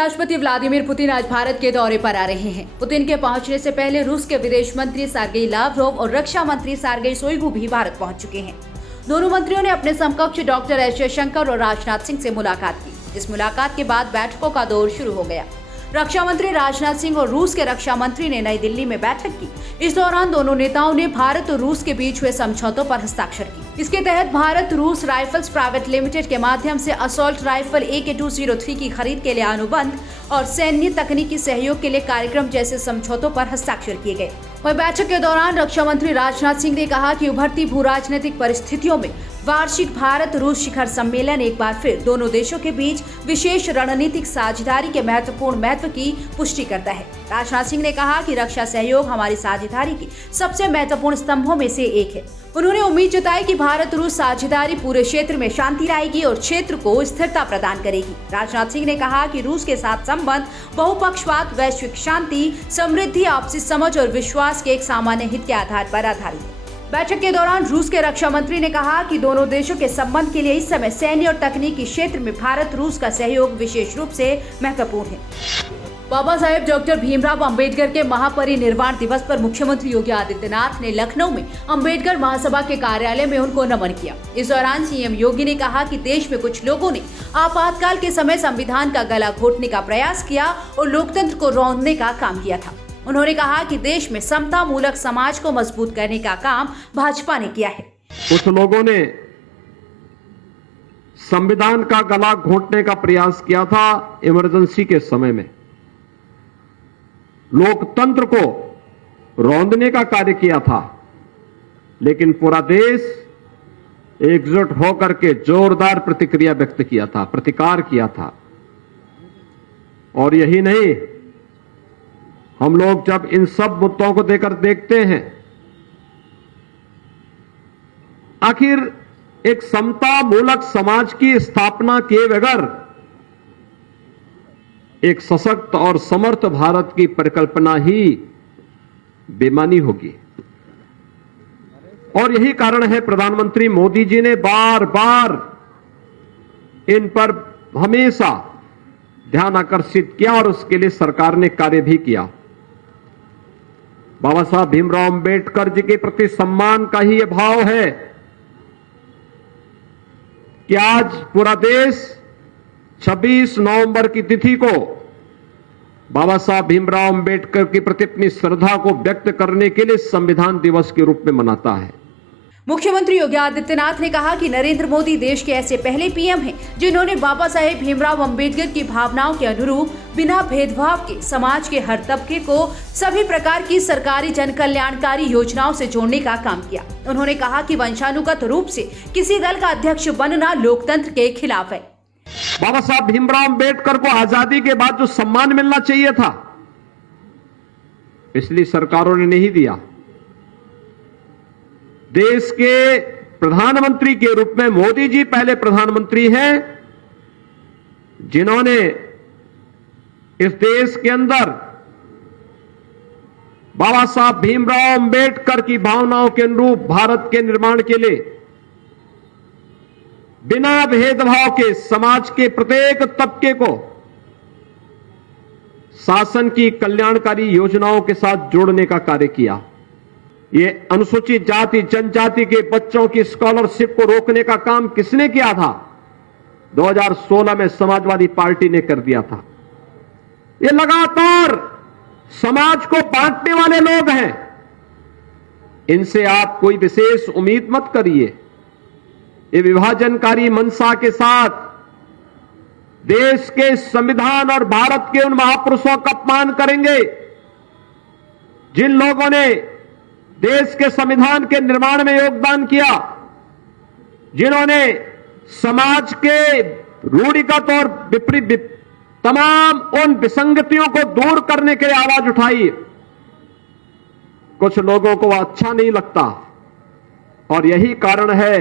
राष्ट्रपति Vladimir Putin आज भारत के दौरे पर आ रहे हैं। पुतिन के पहुंचने से पहले रूस के विदेश मंत्री सर्गेई लावरोव और रक्षा मंत्री सर्गेई शोइगु भी भारत पहुंच चुके हैं। दोनों मंत्रियों ने अपने समकक्ष डॉक्टर एस जयशंकर और राजनाथ सिंह से मुलाकात की। इस मुलाकात के बाद बैठकों का दौर शुरू हो गया। रक्षा मंत्री राजनाथ सिंह और रूस के रक्षा मंत्री ने नई दिल्ली में बैठक की। इस दौरान दोनों नेताओं ने भारत और रूस के बीच हुए समझौतों पर हस्ताक्षर किए। इसके तहत भारत रूस राइफल्स प्राइवेट लिमिटेड के माध्यम से असॉल्ट राइफल AK-203 की खरीद के लिए अनुबंध और सैन्य तकनीकी सहयोग के लिए कार्यक्रम जैसे समझौतों पर हस्ताक्षर किए गए। वहीं बैठक के दौरान रक्षा मंत्री राजनाथ सिंह ने कहा कि उभरती भू राजनीतिक परिस्थितियों में वार्षिक भारत रूस शिखर सम्मेलन एक बार फिर दोनों देशों के बीच विशेष रणनीतिक साझेदारी के महत्वपूर्ण महत्व की पुष्टि करता है। राजनाथ सिंह ने कहा कि रक्षा सहयोग हमारी साझेदारी के सबसे महत्वपूर्ण स्तंभों में से एक है। उन्होंने उम्मीद जताई कि भारत रूस साझेदारी पूरे क्षेत्र में शांति लाएगी और क्षेत्र को स्थिरता प्रदान करेगी। राजनाथ सिंह ने कहा कि रूस के साथ संबंध बहुपक्षवाद, वैश्विक शांति, समृद्धि, आपसी समझ और विश्वास के एक सामान्य हित के आधार पर आधारित है। बैठक के दौरान रूस के रक्षा मंत्री ने कहा कि दोनों देशों के संबंध के लिए इस समय सैन्य और तकनीकी क्षेत्र में भारत रूस का सहयोग विशेष रूप से महत्वपूर्ण है। बाबा साहेब डॉक्टर भीमराव अंबेडकर के महापरिनिर्वाण दिवस पर मुख्यमंत्री योगी आदित्यनाथ ने लखनऊ में अंबेडकर महासभा के कार्यालय में उनको नमन किया। इस दौरान सीएम योगी ने कहा कि देश में कुछ लोगों ने आपातकाल के समय संविधान का गला घोटने का प्रयास किया और लोकतंत्र को रौंदने का काम किया था। उन्होंने कहा कि देश में समता मूलक समाज को मजबूत करने का काम भाजपा ने किया है। कुछ लोगों ने संविधान का गला घोटने का प्रयास किया था इमरजेंसी के समय में, लोकतंत्र को रौंदने का कार्य किया था, लेकिन पूरा देश एकजुट होकर के जोरदार प्रतिक्रिया व्यक्त किया था, प्रतिकार किया था। और यही नहीं, हम लोग जब इन सब मुद्दों को देखते हैं, आखिर एक समता मूलक समाज की स्थापना किए बगैर एक सशक्त और समर्थ भारत की परिकल्पना ही बेमानी होगी। और यही कारण है प्रधानमंत्री मोदी जी ने बार बार इन पर हमेशा ध्यान आकर्षित किया और उसके लिए सरकार ने कार्य भी किया। बाबा साहब भीमराव अंबेडकर जी के प्रति सम्मान का ही यह भाव है कि आज पूरा देश 26 नवंबर की तिथि को बाबा साहब भीमराव अंबेडकर के प्रति अपनी श्रद्धा को व्यक्त करने के लिए संविधान दिवस के रूप में मनाता है। मुख्यमंत्री योगी आदित्यनाथ ने कहा कि नरेंद्र मोदी देश के ऐसे पहले पीएम हैं जिन्होंने बाबा साहेब भीमराव अंबेडकर की भावनाओं के अनुरूप बिना भेदभाव के समाज के हर तबके को सभी प्रकार की सरकारी जन कल्याणकारी योजनाओं से जोड़ने का काम किया। उन्होंने कहा कि वंशानुगत रूप से किसी दल का अध्यक्ष बनना लोकतंत्र के खिलाफ है। बाबा साहब भीमराव अंबेडकर को आजादी के बाद जो सम्मान मिलना चाहिए था, पिछली सरकारों ने नहीं दिया। देश के प्रधानमंत्री के रूप में मोदी जी पहले प्रधानमंत्री हैं जिन्होंने इस देश के अंदर बाबा साहब भीमराव अंबेडकर की भावनाओं के अनुरूप भारत के निर्माण के लिए बिना भेदभाव के समाज के प्रत्येक तबके को शासन की कल्याणकारी योजनाओं के साथ जोड़ने का कार्य किया। ये अनुसूचित जाति जनजाति के बच्चों की स्कॉलरशिप को रोकने का काम किसने किया था? 2016 में समाजवादी पार्टी ने कर दिया था। ये लगातार समाज को बांटने वाले लोग हैं, इनसे आप कोई विशेष उम्मीद मत करिए। ये विभाजनकारी मंशा के साथ देश के संविधान और भारत के उन महापुरुषों का अपमान करेंगे जिन लोगों ने देश के संविधान के निर्माण में योगदान किया, जिन्होंने समाज के रूढ़िगत और विपरीत तमाम उन विसंगतियों को दूर करने के लिए आवाज उठाई। कुछ लोगों को अच्छा नहीं लगता और यही कारण है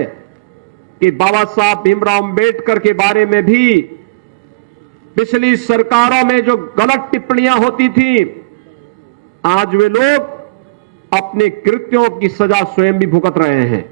कि बाबा साहब भीमराव अंबेडकर के बारे में भी पिछली सरकारों में जो गलत टिप्पणियां होती थी, आज वे लोग अपने कृत्यों की सजा स्वयं भी भुगत रहे हैं।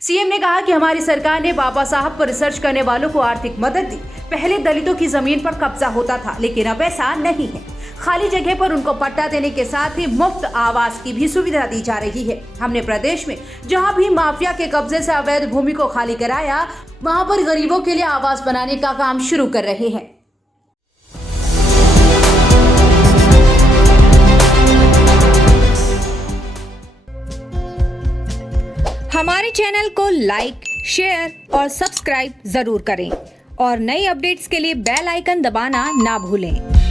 सीएम ने कहा कि हमारी सरकार ने बाबा साहब पर रिसर्च करने वालों को आर्थिक मदद दी। पहले दलितों की जमीन पर कब्जा होता था, लेकिन अब ऐसा नहीं है। खाली जगह पर उनको पट्टा देने के साथ ही मुफ्त आवास की भी सुविधा दी जा रही है। हमने प्रदेश में जहां भी माफिया के कब्जे से अवैध भूमि को खाली कराया, वहां पर गरीबों के लिए आवास बनाने का काम शुरू कर रहे हैं। हमारे चैनल को लाइक, शेयर और सब्सक्राइब जरूर करें और नई अपडेट्स के लिए बेल आइकन दबाना ना भूलें।